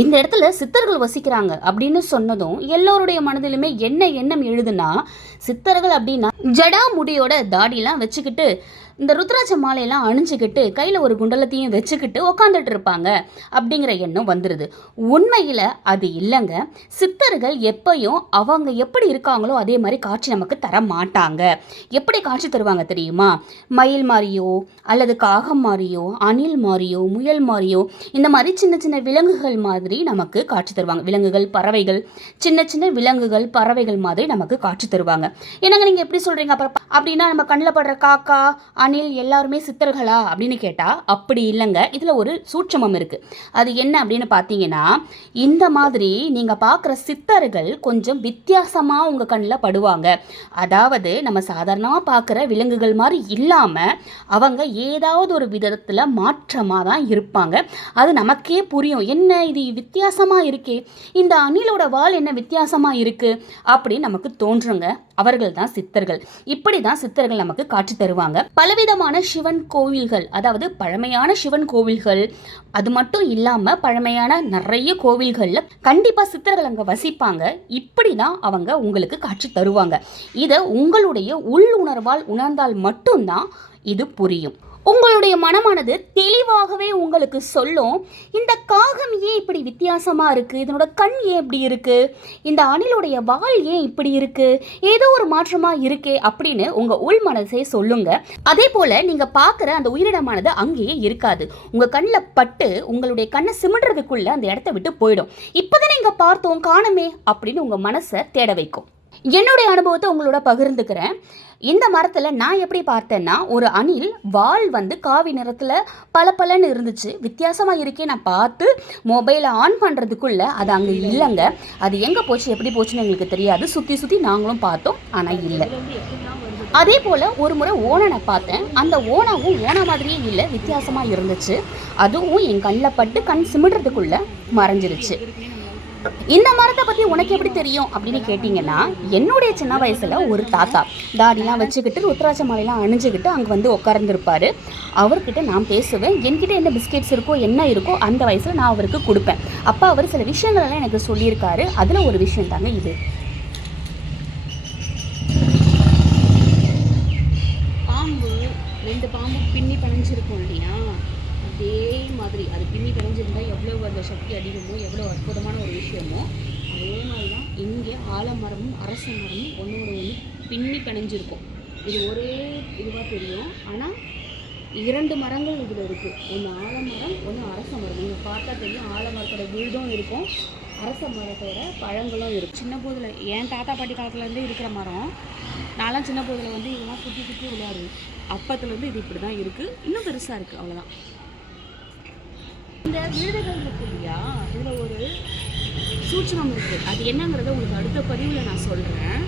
இந்த இடத்துல சித்தர்கள் வசிக்கிறாங்க அப்படின்னு சொன்னதும் எல்லோருடைய மனதிலுமே என்ன எண்ணம் எழுதுனா, சித்தர்கள் அப்படின்னா ஜடா முடியோட தாடிலாம் வச்சுக்கிட்டு இந்த ருத்ராட்ச மாலையெல்லாம் அணிஞ்சுக்கிட்டு கையில் ஒரு குண்டலத்தையும் வச்சுக்கிட்டு உக்காந்துட்டு இருப்பாங்க அப்படிங்கிற எண்ணம் வந்துடுது. உண்மையில் அது இல்லைங்க. சித்தர்கள் எப்பையும் அவங்க எப்படி இருக்காங்களோ அதே மாதிரி காட்சி நமக்கு தர மாட்டாங்க. எப்படி காட்சி தருவாங்க தெரியுமா? மயில் மாதிரியோ அல்லது காகம் மாதிரியோ அணில் மாதிரியோ முயல் மாதிரியோ இந்த மாதிரி சின்ன சின்ன விலங்குகள் மாதிரி நமக்கு காட்சி தருவாங்க. விலங்குகள் பறவைகள் சின்ன சின்ன விலங்குகள் பறவைகள் மாதிரி நமக்கு காட்சி தருவாங்க. என்னங்க நீங்கள் எப்படி சொல்கிறீங்க? அப்புறம் அப்படின்னா நம்ம கண்ணில் படுற காக்கா அணில் எல்லாருமே சித்தர்களா அப்படின்னு கேட்டால் அப்படி இல்லைங்க. இதில் ஒரு சூட்சமம் இருக்குது. அது என்ன அப்படின்னு பார்த்தீங்கன்னா, இந்த மாதிரி நீங்கள் பார்க்குற சித்தர்கள் கொஞ்சம் வித்தியாசமாக உங்கள் கண்ணில் படுவாங்க. அதாவது நம்ம சாதாரணமாக பார்க்குற விலங்குகள் மாதிரி இல்லாமல் அவங்க ஏதாவது ஒரு விதத்தில் மாற்றமாக தான் இருப்பாங்க. அது நமக்கே புரியும். என்ன இது வித்தியாசமாக இருக்கே, இந்த அணிலோட வால் என்ன வித்தியாசமாக இருக்குது அப்படின்னு நமக்கு தோன்றுங்க. அவர்கள் தான் சித்தர்கள். இப்படி தான் சித்தர்கள் நமக்கு காட்சி தருவாங்க. பலவிதமான சிவன் கோவில்கள், அதாவது பழமையான சிவன் கோவில்கள், அது மட்டும் இல்லாமல் பழமையான நிறைய கோவில்களில் கண்டிப்பாக சித்தர்கள் அங்கே வசிப்பாங்க. இப்படி தான் அவங்க உங்களுக்கு காட்சி தருவாங்க. இதை உங்களுடைய உள்ளுணர்வால் உணர்ந்தால் மட்டும்தான் இது புரியும். உங்களுடைய மனமானது தெளிவாகவே உங்களுக்கு சொல்லும், இந்த காகம் ஏன் இப்படி வித்தியாசமாக இருக்குது, இதனோட கண் ஏன் இப்படி இருக்குது, இந்த அணிலுடைய வால் ஏன் இப்படி இருக்குது, ஏதோ ஒரு மாற்றமாக இருக்கே அப்படின்னு உங்கள் உள் மனசே சொல்லுங்க. அதே போல் நீங்கள் பார்க்குற அந்த உயிரினமானது அங்கேயே இருக்காது. உங்கள் கண்ணில் பட்டு உங்களுடைய கண்ணை சிமிடுறதுக்குள்ளே அந்த இடத்த விட்டு போயிடும். இப்போதான் நீங்கள் பார்த்தோம் காணமே அப்படின்னு உங்கள் மனசை தேட வைக்கும். என்னுடைய அனுபவத்தை உங்களோட பகிர்ந்துக்கிறேன். இந்த மரத்தில் நான் எப்படி பார்த்தேன்னா, ஒரு அணில் வால் காவி நிறத்தில் பளபளன்னு இருந்துச்சு. வித்தியாசமாக இருக்கே, நான் பார்த்து மொபைலை ஆன் பண்ணுறதுக்குள்ளே அது அங்கே இல்லைங்க. அது எங்கே போச்சு எப்படி போச்சுன்னு எங்களுக்கு தெரியாது. சுற்றி சுற்றி நாங்களும் பார்த்தோம், ஆனால் இல்லை. அதே போல் ஒரு முறை ஓணனை பார்த்தேன். அந்த ஓனாவும் ஓனா மாதிரியே இல்லை, வித்தியாசமாக இருந்துச்சு. அதுவும் என் கண்ணில் பட்டு கண் சிமிடுறதுக்குள்ளே மறைஞ்சிருச்சு. இந்த மரத்தை பற்றி உனக்கு எப்படி தெரியும் அப்படின்னு கேட்டிங்கன்னா, என்னுடைய சின்ன வயசில் ஒரு தாத்தா தாடிலாம் வச்சுக்கிட்டு ருத்ராட்ச மாலையெல்லாம் அணிஞ்சுக்கிட்டு அங்கே உட்கார்ந்துருப்பார். அவர்கிட்ட நான் பேசுவேன். என்கிட்ட என்ன பிஸ்கெட்ஸ் இருக்கோ என்ன இருக்கோ அந்த வயசில் நான் அவருக்கு கொடுப்பேன். அப்போ அவர் சில விஷயங்களெல்லாம் எனக்கு சொல்லியிருக்காரு. அதில் ஒரு விஷயம் தாங்க இது. பாம்பு 2 பாம்பு பின்னி பணிஞ்சிருக்கும் இல்லையா, அதே மாதிரி அது பின்னி பிணைஞ்சிருந்தால் எவ்வளோ அந்த சக்தி அதிகமோ, எவ்வளோ அற்புதமான ஒரு விஷயமோ, அதே மாதிரி தான் இங்கே ஆலமரமும் அரச மரமும் ஒன்றோட ஒன்று பின்னி பிணைஞ்சிருக்கும். இது ஒரே இதுவாக தெரியும், ஆனால் 2 மரங்கள் இதில் இருக்குது. ஒன்று ஆலமரம், ஒன்று அரச மரம். நீங்கள் பார்த்தா தெரியும், ஆலமரத்தோட விழுதும் இருக்கும், அரச மரத்தோட பழங்களும் இருக்கும். சின்ன போதில் என் தாத்தா பாட்டி காலத்துலேருந்தே இருக்கிற மரம். நான்லாம் சின்ன போதில் இதெல்லாம் சுற்றி சுற்றி விளையாடுவேன். அப்பத்துலேருந்து இது இப்படி தான் இருக்குது. இன்னும் பெருசாக இருக்குது, அவ்வளோதான். இந்த விழுதுகள் இருக்கு இல்லையா, இதில் ஒரு சூட்சமம் இருக்குது. அது என்னங்கிறத உங்களுக்கு அடுத்த பதிவில் நான் சொல்கிறேன்.